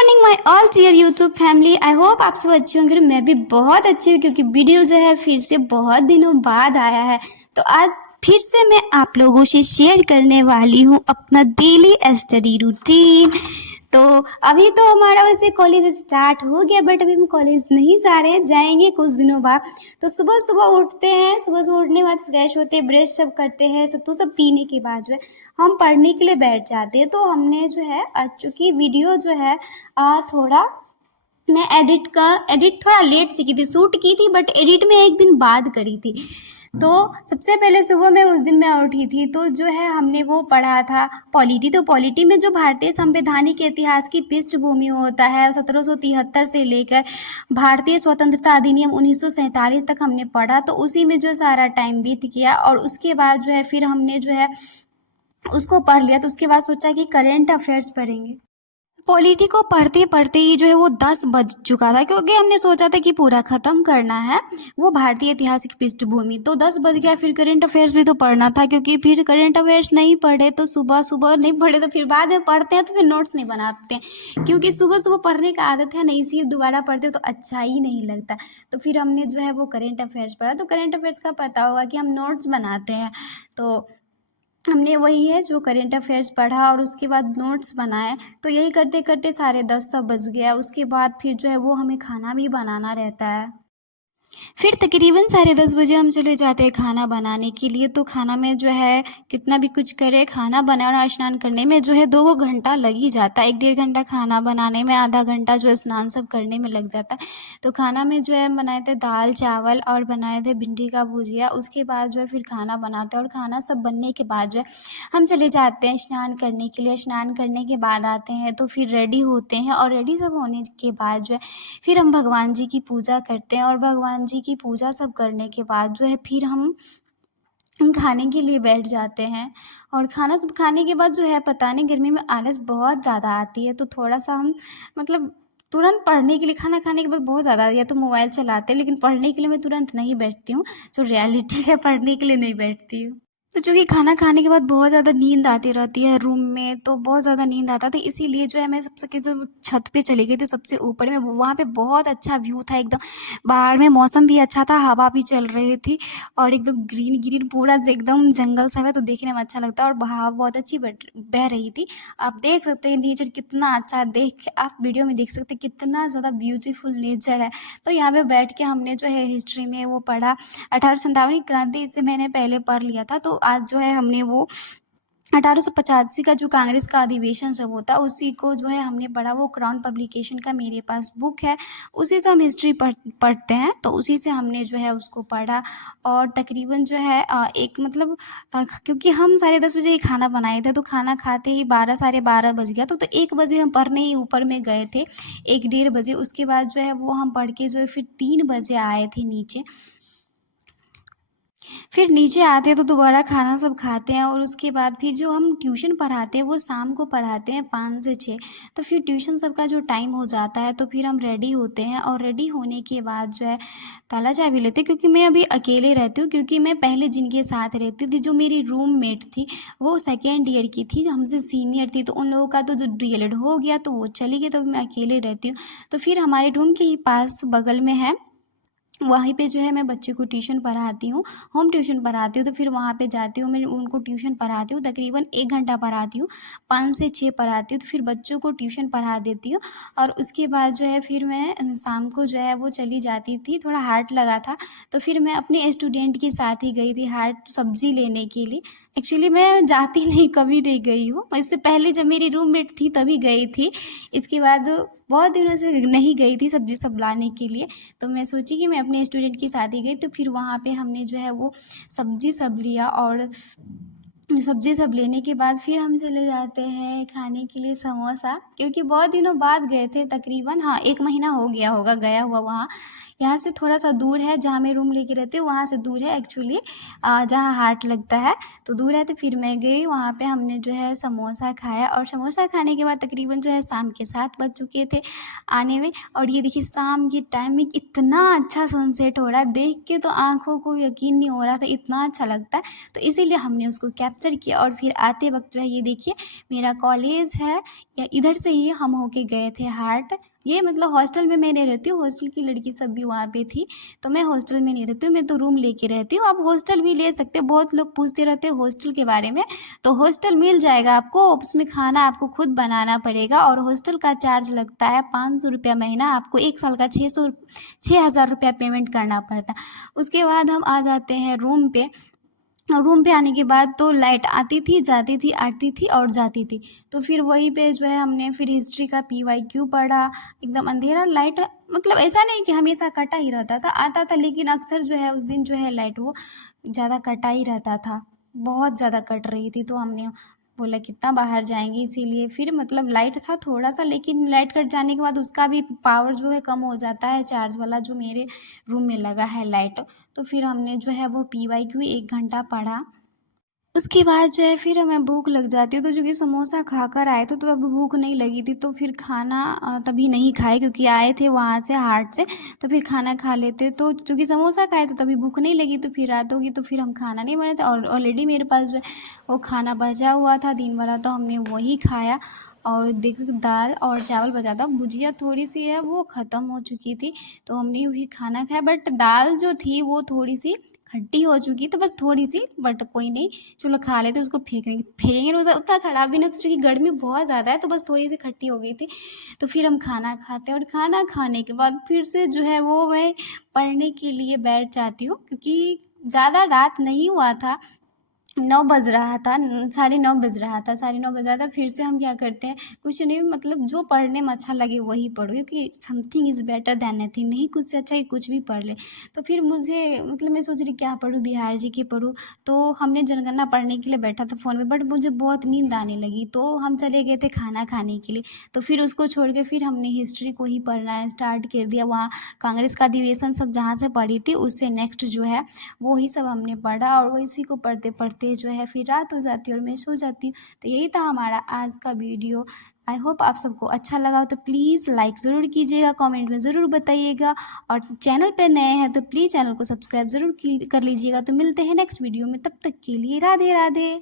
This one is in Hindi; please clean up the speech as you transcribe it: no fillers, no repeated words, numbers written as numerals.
Morning my all dear YouTube family. I hope आप सब अच्छे होंगे। मैं भी बहुत अच्छी हूँ क्योंकि वीडियो जो है फिर से बहुत दिनों बाद आया है। तो आज फिर से मैं आप लोगों से शेयर करने वाली हूँ अपना डेली स्टडी रूटीन। तो अभी तो हमारा वैसे कॉलेज स्टार्ट हो गया, बट अभी हम कॉलेज नहीं जा रहे हैं, जाएंगे कुछ दिनों बाद। तो सुबह सुबह उठते हैं, सुबह सुबह उठने के बाद फ्रेश होते हैं, ब्रश सब करते हैं, सब पीने के बाद जो है हम पढ़ने के लिए बैठ जाते हैं। तो हमने जो है चूँकि वीडियो जो है थोड़ा मैं एडिट थोड़ा लेट सीखी थी, शूट की थी बट एडिट में एक दिन बाद करी थी। तो सबसे पहले सुबह में उस दिन मैं उठी थी तो जो है हमने वो पढ़ा था पॉलिटी। तो पॉलिटी में जो भारतीय संवैधानिक इतिहास की पृष्ठभूमि होता है 1773 से लेकर भारतीय स्वतंत्रता अधिनियम 1947 तक हमने पढ़ा। तो उसी में जो सारा टाइम बीत गया और उसके बाद जो है फिर हमने जो है उसको पढ़ लिया। तो उसके बाद सोचा कि करेंट अफेयर्स पढ़ेंगे। पॉलिटी को पढ़ते पढ़ते ही जो है वो 10 बज चुका था क्योंकि हमने सोचा था कि पूरा ख़त्म करना है वो भारतीय ऐतिहासिक पृष्ठभूमि। तो 10 बज गया। फिर करेंट अफेयर्स भी तो पढ़ना था क्योंकि फिर करेंट अफेयर्स नहीं पढ़े तो सुबह सुबह नहीं पढ़े तो फिर बाद में पढ़ते हैं तो फिर नोट्स नहीं बनाते हैं, क्योंकि सुबह सुबह पढ़ने का आदत है नहीं, इसी दोबारा पढ़ते तो अच्छा ही नहीं लगता। तो फिर हमने जो है वो करेंट अफेयर्स पढ़ा। तो करेंट अफेयर्स का पता होगा कि हम नोट्स बनाते हैं, तो हमने वही है जो करेंट अफेयर्स पढ़ा और उसके बाद नोट्स बनाए। तो यही करते करते साढ़े 10 सा बज गया। उसके बाद फिर जो है वो हमें खाना भी बनाना रहता है। फिर तकरीबन साढ़े 10 बजे हम चले जाते हैं खाना बनाने के लिए। तो खाना में जो है कितना भी कुछ करे, खाना बनाना स्नान करने में जो है 2 घंटा लग ही जाता है। 1-1.5 घंटा खाना बनाने में, आधा घंटा जो है स्नान सब करने में लग जाता है। तो खाना में जो है हम बनाए थे दाल चावल और बनाए थे भिंडी का भुजिया। उसके बाद जो है फिर खाना बनाते हैं और खाना सब बनने के बाद जो है हम चले जाते हैं स्नान करने के लिए। स्नान करने के बाद आते हैं तो फिर रेडी होते हैं और रेडी सब होने के बाद जो है फिर हम भगवान जी की पूजा करते हैं और भगवान जी की पूजा सब करने के बाद जो है फिर हम खाने के लिए बैठ जाते हैं। और खाना सब खाने के बाद जो है पता नहीं गर्मी में आलस बहुत ज़्यादा आती है, तो थोड़ा सा हम मतलब तुरंत पढ़ने के लिए खाना खाने के बाद बहुत ज़्यादा या तो मोबाइल चलाते हैं, लेकिन पढ़ने के लिए मैं तुरंत नहीं बैठती हूँ। जो रियलिटी है पढ़ने के लिए नहीं बैठती हूँ। तो चूँकि खाना खाने के बाद बहुत ज़्यादा नींद आती रहती है रूम में, तो बहुत ज़्यादा नींद आता था, इसीलिए जो है मैं सबसे के जब छत पे चली गई थी सबसे ऊपर में। वहाँ पे बहुत अच्छा व्यू था एकदम, बाहर में मौसम भी अच्छा था, हवा भी चल रही थी और एकदम ग्रीन ग्रीन पूरा एकदम जंगल सा है, तो देखने में अच्छा लगता है और हवा बहुत अच्छी बह रही थी। आप देख सकते हैं नेचर कितना अच्छा है, आप वीडियो में देख सकते हैं कितना ज़्यादा ब्यूटीफुल नेचर है। तो यहाँ पे बैठ के हमने जो है हिस्ट्री में वो पढ़ा 1857 की क्रांति, इससे मैंने पहले पढ़ लिया था। तो आज जो है हमने वो 1885 का जो कांग्रेस का अधिवेशन सब होता है उसी को जो है हमने पढ़ा। वो क्राउन पब्लिकेशन का मेरे पास बुक है, उसी से हम हिस्ट्री पढ़ते हैं, तो उसी से हमने जो है उसको पढ़ा। और तकरीबन जो है एक मतलब क्योंकि हम 10:30 बजे ही खाना बनाए थे, तो खाना खाते ही 12 साढ़े 12 बज गया। तो 1 बजे हम पढ़ने ही ऊपर में गए थे, 1-1:30 बजे। उसके बाद जो है वो हम पढ़ के जो है फिर 3 बजे आए थे नीचे। फिर नीचे आते हैं तो दोबारा खाना सब खाते हैं और उसके बाद फिर जो हम ट्यूशन पढ़ाते हैं वो शाम को पढ़ाते हैं 5 से 6। तो फिर ट्यूशन सबका जो टाइम हो जाता है तो फिर हम रेडी होते हैं और रेडी होने के बाद जो है ताला चाबी लेते हैं, क्योंकि मैं अभी अकेले रहती हूँ। क्योंकि मैं पहले जिनके साथ रहती थी, जो मेरी रूममेट थी वो सेकेंड ईयर की थी, हमसे सीनियर थी, तो उन लोगों का तो जो डीएलएड हो गया तो वो चली गई, तो मैं अकेले रहती हूँ। तो फिर हमारे रूम के ही पास बगल में है, वहीं पे जो है मैं बच्चे को ट्यूशन पढ़ाती हूँ, होम ट्यूशन पढ़ाती हूँ। तो फिर वहाँ पे जाती हूँ, मैं उनको ट्यूशन पढ़ाती हूँ, तकरीबन 1 घंटा पढ़ाती हूँ, 5 से 6 पढ़ाती हूँ। तो फिर बच्चों को ट्यूशन पढ़ा देती हूँ और उसके बाद जो है फिर मैं शाम को जो है वो चली जाती थी। थोड़ा हाट लगा था तो फिर मैं अपने स्टूडेंट के साथ ही गई थी हाट सब्ज़ी लेने के लिए। एक्चुअली मैं जाती नहीं, कभी नहीं गई हूँ, इससे पहले जब मेरी रूममेट थी तभी गई थी। इसके बाद बहुत दिनों से नहीं गई थी सब्ज़ी सब लाने के लिए। तो मैं सोची कि मैं अपने स्टूडेंट के साथ ही गई। तो फिर वहाँ पे हमने जो है वो सब्ज़ी सब लिया और सब्ज़ी सब लेने के बाद फिर हम चले जाते हैं खाने के लिए समोसा, क्योंकि बहुत दिनों बाद गए थे, तकरीबन हाँ 1 महीना हो गया होगा गया हुआ वहाँ। यहाँ से थोड़ा सा दूर है, जहाँ मैं रूम लेके रहती हूँ वहाँ से दूर है एक्चुअली, जहाँ हाट लगता है तो दूर है। तो फिर मैं गई वहाँ पे, हमने जो है समोसा खाया और समोसा खाने के बाद तकरीबन जो है शाम के 7 बज चुके थे आने में। और ये देखिए शाम के टाइम में इतना अच्छा सनसेट हो रहा है, देख के तो आँखों को यकीन नहीं हो रहा था, इतना अच्छा लगता है। तो इसीलिए हमने उसको कैप्चर कैप्चर किया। और फिर आते वक्त जो है ये देखिए मेरा कॉलेज है, या इधर से ही हम होके गए थे हाट। ये मतलब हॉस्टल में मैं नहीं रहती हूँ, हॉस्टल की लड़की सब भी वहाँ पे थी, तो मैं हॉस्टल में नहीं रहती हूँ, मैं तो रूम लेके रहती हूँ। आप हॉस्टल भी ले सकते हो, बहुत लोग पूछते रहते हैं हॉस्टल के बारे में, तो हॉस्टल मिल जाएगा आपको। उसमें खाना आपको खुद बनाना पड़ेगा और हॉस्टल का चार्ज लगता है 500 रुपया महीना। आपको 1 साल का 6,000 रुपया पेमेंट करना पड़ता है। उसके बाद हम आ जाते हैं रूम पे। रूम पे आने के बाद तो लाइट आती थी, जाती थी, आती थी और जाती थी। तो फिर वहीं पे जो है हमने फिर हिस्ट्री का PYQ पढ़ा। एकदम अंधेरा, लाइट मतलब ऐसा नहीं कि हमेशा कटा ही रहता था, आता था, लेकिन अक्सर जो है उस दिन जो है लाइट वो ज़्यादा कटा ही रहता था, बहुत ज़्यादा कट रही थी। तो हमने बोला कितना बाहर जाएंगे, इसीलिए फिर मतलब लाइट था थोड़ा सा, लेकिन लाइट कट जाने के बाद उसका भी पावर जो है कम हो जाता है, चार्ज वाला जो मेरे रूम में लगा है लाइट। तो फिर हमने जो है वो PYQ 1 घंटा पढ़ा। उसके बाद जो है फिर हमें भूख लग जाती है, तो चूँकि समोसा खाकर आए थे तो अब भूख नहीं लगी थी, तो फिर खाना तभी नहीं खाए, क्योंकि आए थे वहाँ से हाट से, तो फिर खाना खा लेते। तो चूँकि समोसा खाए तो तभी भूख नहीं लगी, तो फिर रात होगी तो फिर हम खाना नहीं बनाए थे, और ऑलरेडी मेरे पास जो है वो खाना बचा हुआ था दिन वाला, तो हमने वही खाया। और देखो दाल और चावल बचा था, भुजिया थोड़ी सी है वो ख़त्म हो चुकी थी, तो हमने वही खाना खाया। बट दाल जो थी वो थोड़ी सी खट्टी हो चुकी, तो बस थोड़ी सी, बट कोई नहीं, चलो खा लेते, उसको फेंकेंगे नहीं, उतना ख़राब भी नहीं, क्योंकि गर्मी बहुत ज़्यादा है, तो बस थोड़ी सी खट्टी हो गई थी। तो फिर हम खाना खाते हैं, और खाना खाने के बाद फिर से जो है वो मैं पढ़ने के लिए बैठ जाती हूँ, क्योंकि ज़्यादा रात नहीं हुआ था, 9 बज रहा था, 9:30 बज रहा था, 9:30 बज रहा था। फिर से हम क्या करते हैं, कुछ नहीं, मतलब जो पढ़ने में अच्छा लगे वही पढ़ो, क्योंकि something is better than nothing, नहीं कुछ से अच्छा कि कुछ भी पढ़ ले। तो फिर मुझे मतलब मैं सोच रही क्या पढूँ, बिहार जी के पढूँ, तो हमने जनगणना पढ़ने के लिए बैठा था फ़ोन में, बट मुझे बहुत नींद आने लगी, तो हम चले गए थे खाना खाने के लिए। तो फिर उसको छोड़ के फिर हमने हिस्ट्री को ही पढ़ना स्टार्ट कर दिया। वहाँ कांग्रेस का अधिवेशन सब जहाँ से पढ़ी थी, उससे नेक्स्ट जो है वो ही सब हमने पढ़ा, और वो इसी को पढ़ते पढ़ते जो है फिर रात हो जाती है और मैं सो जाती हूँ। तो यही था हमारा आज का वीडियो। आई होप आप सबको अच्छा लगा हो, तो प्लीज़ लाइक ज़रूर कीजिएगा, कमेंट में ज़रूर बताइएगा, और चैनल पर नए हैं तो प्लीज़ चैनल को सब्सक्राइब ज़रूर कर लीजिएगा। तो मिलते हैं नेक्स्ट वीडियो में, तब तक के लिए राधे राधे।